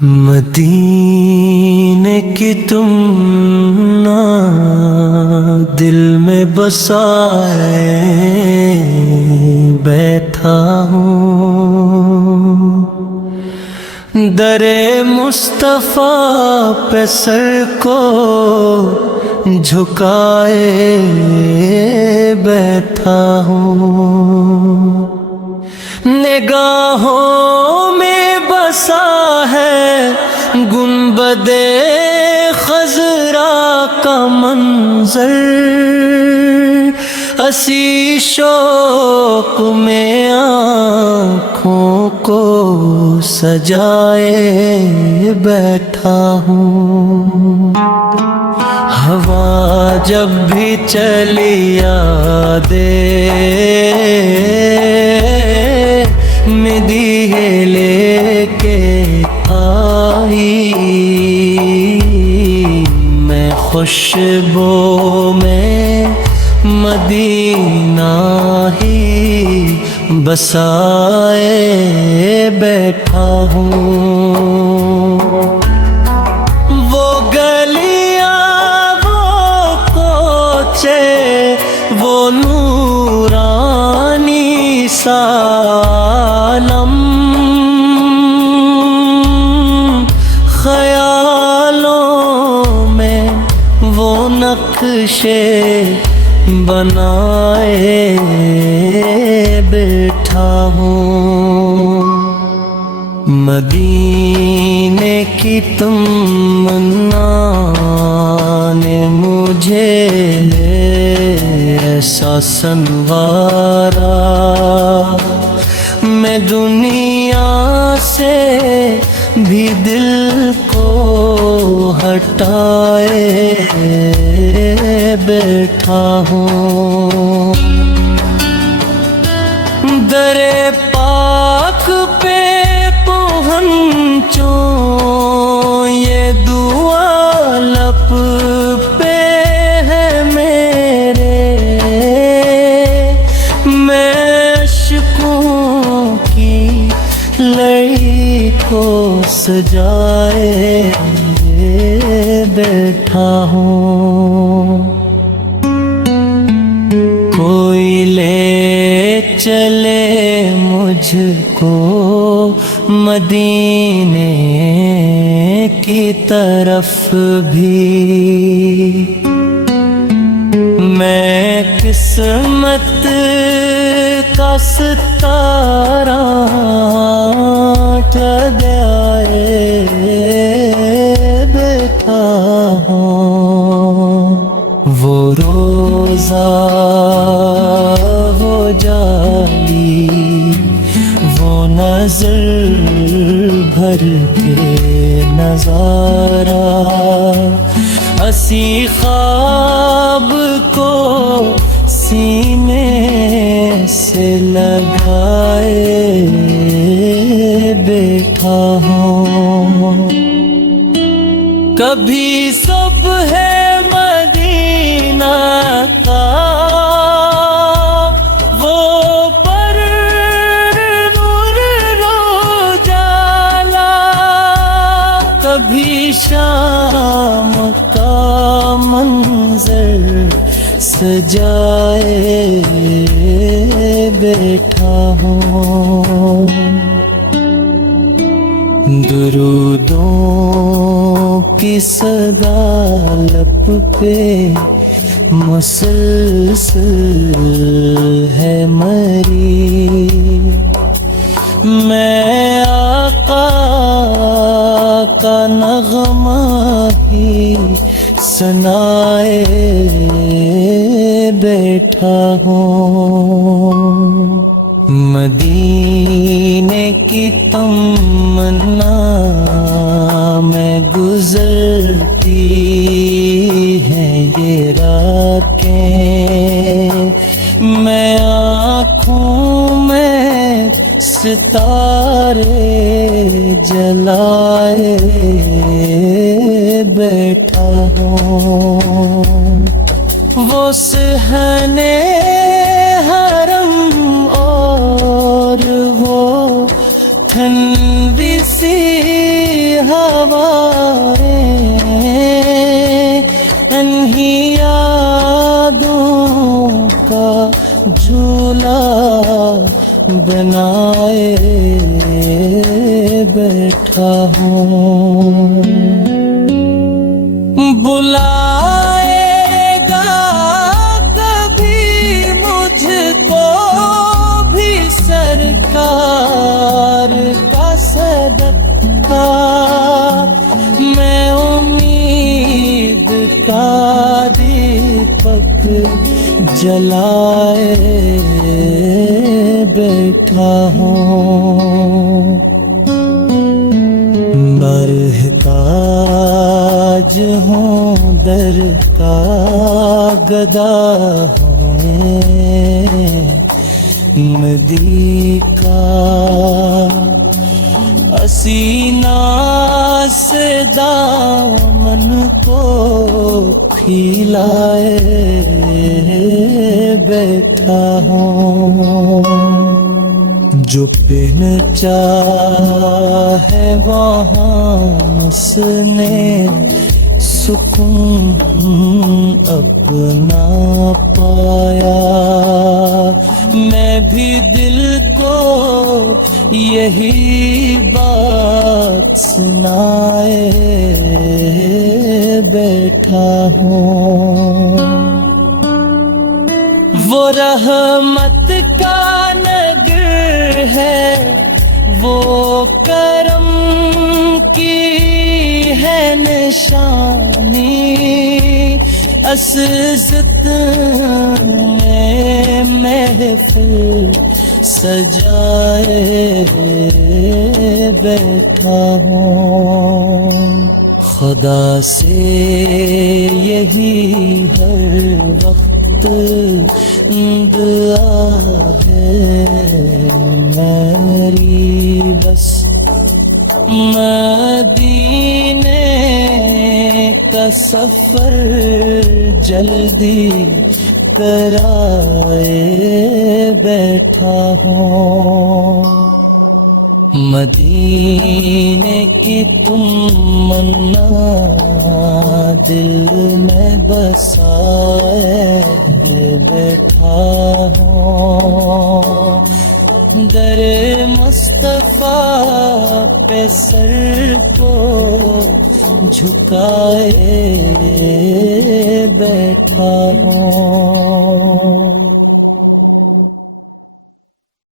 مدینے کی تم نا دل میں بسائے بیٹھا ہوں، در مصطفیٰ پہ سر کو جھکائے بیٹھا ہوں، نگاہوں میں بسا ہے گنبد خضرا کا منظر، اسی شوق میں آنکھوں کو سجائے بیٹھا ہوں، ہوا جب بھی چلی یادیں مدیحے لے کے آئی، میں خوشبو میں مدینہ ہی بسائے بیٹھا ہوں، وہ گلیاں وہ کوچے وہ نورانی سالم، خیالوں میں وہ نقشے بنائے بیٹھا ہوں، مدینے کی تمنا نے مجھے ایسا سنوارا، میں دنیا سے بھی دل کو ہٹائے بیٹھا ہوں، در پاک پہ پہنچوں یہ دعا لب پہ ہے میرے، میں عشقوں کی لڑی کو سجائے بیٹھا ہوں، کوئی لے چلے مجھ کو مدینے کی طرف بھی، میں قسمت کا ستارہ ٹھہرائے بیٹھا ہوں، وہ روزہ وہ جالی وہ نظر بھر کے نظارہ، اسی خواب کو سینے سے لگائے بیٹھا ہوں، کبھی سب ہے مدینہ کا وہ پر نور روجالا، کبھی شام کا منظر سجائے بیٹھا ہوں، درودوں کی صدا لب پہ مسلسل ہے مری، میں آقا کا نغمہ ہی سنائے بیٹھا ہوں، مدینے کی تمنا میں گزرتی ہیں یہ راتیں، میں آنکھوں میں ستارے جلائے بیٹھا ہوں، وہ صحن حرم اور وہ ٹھنڈی سی بنائے بیٹھا ہوں. بلائے گا کبھی مجھ کو بھی سرکار کا صدقہ، میں امید کا دیپک جلائے بیٹھا ہوں. محتاج ہوں در کا گدا ہوں، ندی کا اسینہ سے دامن کو کھلائے بیٹھا ہوں. جو پن چاہے وہاں اس نے سکون اپنا پایا، میں بھی دل کو یہی بات سنائے بیٹھا ہوں. وہ رحمت کا نگر ہے، وہ کرم کی ہے نشانی، عزت میں محفل سجائے بیٹھا ہوں. خدا سے یہی ہر وقت دعا ہے میری، بس مدینے کا سفر جلدی کرائے بیٹھا ہوں. مدینے کی تمنا دل میں بسائے بیٹھا ہوں. در مصطفیٰ پہ سر کو جھکائے بیٹھا ہوں.